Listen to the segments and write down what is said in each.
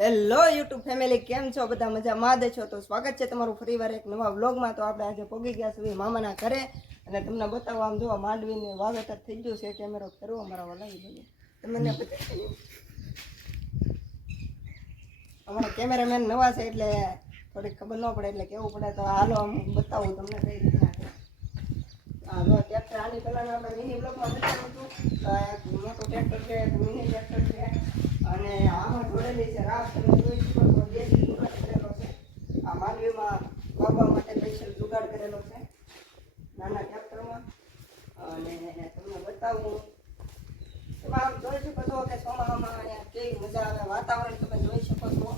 Hello YouTube family કેમ છો? બધા મજામાં જ છો? તો સ્વાગત છે તમારું ફરીવાર એક નવા વ્લોગમાં. તો આપણે આજે પોગી ગયા છીએ મામાના ઘરે અને તમને બતાવો, આમ જોવા માંડવીને વાવેતર થઈ ગયું છે કેમેરો ફેરવો અમારા વલાવી દઈએ તમને અમારા કેમેરામેન નવા છે એટલે થોડીક ખબર ન પડે, એટલે કેવું પડે તો હાલો આમ બતાવું તમને કઈ રીતના હાલો ટ્રેક્ટર આની પહેલાં આપણે મિની બ્લોકમાં બતાવ્યું હતું તો આ એક મોટું ટ્રેક્ટર છે એક મિની ટ્રેક્ટર છે અને આમાં જોડેલી છે રાત તમે જોઈ શકો છો દેશી જુગાડ કરેલો છે આ માંડવીમાં વાવવા માટે સ્પેશિયલ જુગાડ કરેલો છે નાના ટ્રેક્ટરમાં અને તમને બતાવું. આમ જોઈ શકો છો કે ચોમાસામાં અહીંયા કેવી મજા આવે વાતાવરણ તમે જોઈ શકો છો.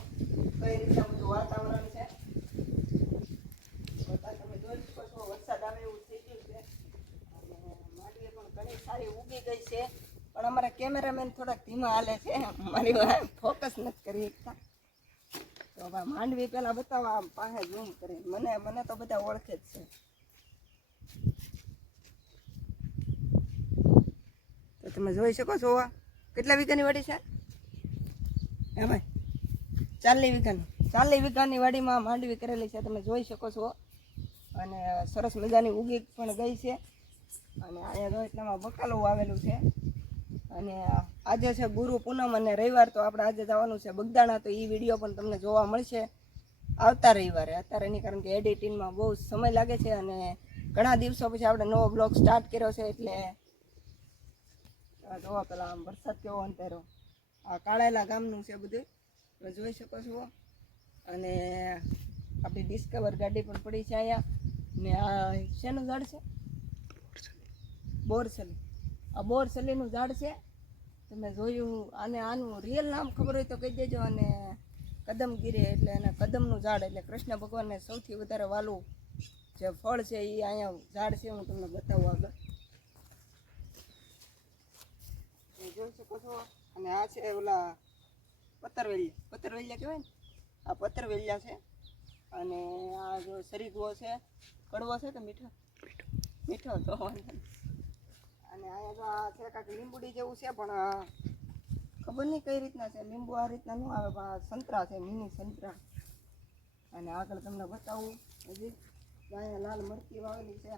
કઈ રીતે બધું વાતાવરણ છે. તમે જોઈ શકો છો વરસાદ આવે એવું થઈ ગયું છે. માંડવી પણ ઘણી સારી ઉગી ગઈ છે. પણ અમારા કેમેરામેન થોડાક ધીમા હાલે છે. મારી ફોકસ નથી કરી શકતા. તો હવે માંડવી પેલા બતાવવા આમ પાસે ઝૂમ કરી મને મને તો બધા ઓળખે જ છે. તમે જોઈ શકો છો કેટલા વીઘાની વાડી છે? ભાઈ ચાલીસ વીઘાની. ચાલી વીઘાની વાડીમાં માંડવી કરેલી છે, તમે જોઈ શકો છો. અને સરસ મજાની ઉગી પણ ગઈ છે. અને અહીંયા એટલામાં બકાલો આવેલું છે. અને આજે છે ગુરુ પૂનમ અને રવિવાર, તો આપણે આજે જવાનું છે બગદાણા, તો એ વીડિયો પણ તમને જોવા મળશે આવતા રવિવારે. અત્યારે એની કારણ કે એડિટિંગમાં બહુ સમય લાગે છે અને ઘણા દિવસો પછી આપણે નવો બ્લોગ સ્ટાર્ટ કર્યો છે, એટલે જોવા પેલા આમ વરસાદ કેવો અંતેરો આ કાળેલા ગામનું છે બધું. તમે જોઈ શકો છો. અને આપણી ડિસ્કવર ગાડી પણ પડી છે અહીંયા. ને આ શેનું ઝાડ છે? બોરસલી. આ બોરસલીનું ઝાડ છે. તમે જોયું, આને આનું રિયલ નામ ખબર હોય તો કહી દેજો. અને કદમગીરી એટલે એને કદમનું ઝાડ એટલે કૃષ્ણ ભગવાનને સૌથી વધારે વાલું જે ફળ છે એ અહીંયા ઝાડ છે, હું તમને બતાવું આગળ એ જોઈ શકો છો અને આ છે ઓલા પતરવેલી પતરવેલિયા કહેવાય ને? આ પતરવેલિયા છે. અને આ જો સરીગવો છે. કડવો છે કે મીઠો? મીઠો તો અને અહીંયા જો આ છે કાંઈક લીંબુડી જેવું છે, પણ ખબર નહીં કઈ રીતના છે. લીંબુ આ રીતના ન આવે, પણ સંતરા છે, મિની સંતરા. અને આગળ તમને બતાવું. હજી અહીંયા લાલ મરચી વાવેલી છે.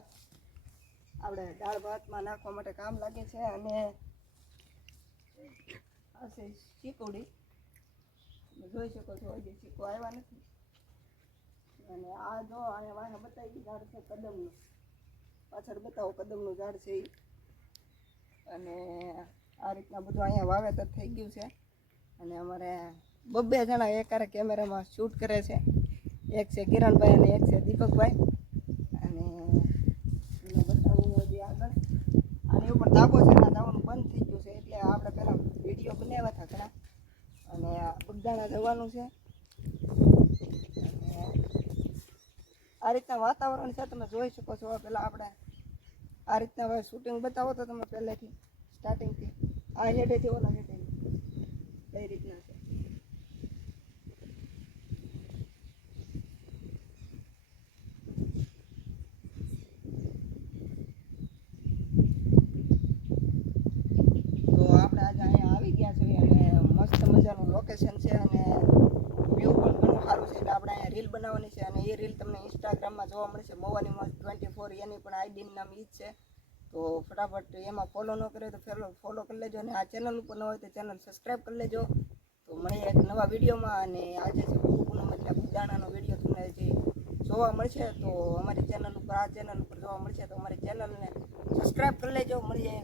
આપણે દાળ ભાતમાં નાખવા માટે કામ લાગે છે. અને ચીકુડી. તમે જોઈ શકો છો, હજી ચીકુ આવ્યા નથી. અને આ જો અહીંયા વાહે બતાવી ઝાડ છે કદમનું. પાછળ બતાવો, કદમનું ઝાડ છે એ અને આ રીતના બધું અહીંયા વાવેતર થઈ ગયું છે. અને અમારે બબ્બે જણા એકારે કેમેરામાં શૂટ કરે છે. એક છે કિરણભાઈ અને એક છે દીપકભાઈ. અને બતાવું હજી આગળ. આની ઉપર ધાબો છે આ ધાબાનું બંધ થઈ ગયું છે એટલે આપણે પહેલાં વીડિયો બનાવ્યા અને બગદાણા જવાનું છે. આ રીતના વાતાવરણ છે, તમે જોઈ શકો છો. પહેલાં આપણે આ રીતના હવે શૂટિંગ બતાવો તો તમે પહેલેથી સ્ટાર્ટિંગથી આ હેડેથી ઓલા હેડે. એ રીતના છે તો આપણે આજે અહીંયા આવી ગયા છીએ અને મસ્ત મજાનું લોકેશન છે અને વ્યૂ પણ ઘણું સારું છે. એટલે આપણે અહીંયા રીલ બનાવવાની છે અને એ રીલ તમને ઇન્સ્ટાગ્રામમાં જોવા મળશે. મોવાની મોસ્ટ ટ્વેન્ટી ફોર એની પણ આઈડીનું નામ ઈ જ છે. તો ફટાફટ એમાં ફોલો ન કરે તો ફેલો કરી લેજો. અને આ ચેનલ ઉપર ન હોય તો ચેનલ સબસ્ક્રાઈબ કરી લેજો. તો મળીએ એક નવા વિડીયોમાં અને આજે છે પૂનમ એટલે બુદાણાનો વીડિયો તમને જે જોવા મળશે, તો અમારી ચેનલ ઉપર, આ ચેનલ ઉપર જોવા મળશે, તો અમારી ચેનલને સબસ્ક્રાઈબ કરી લેજો. મળીએ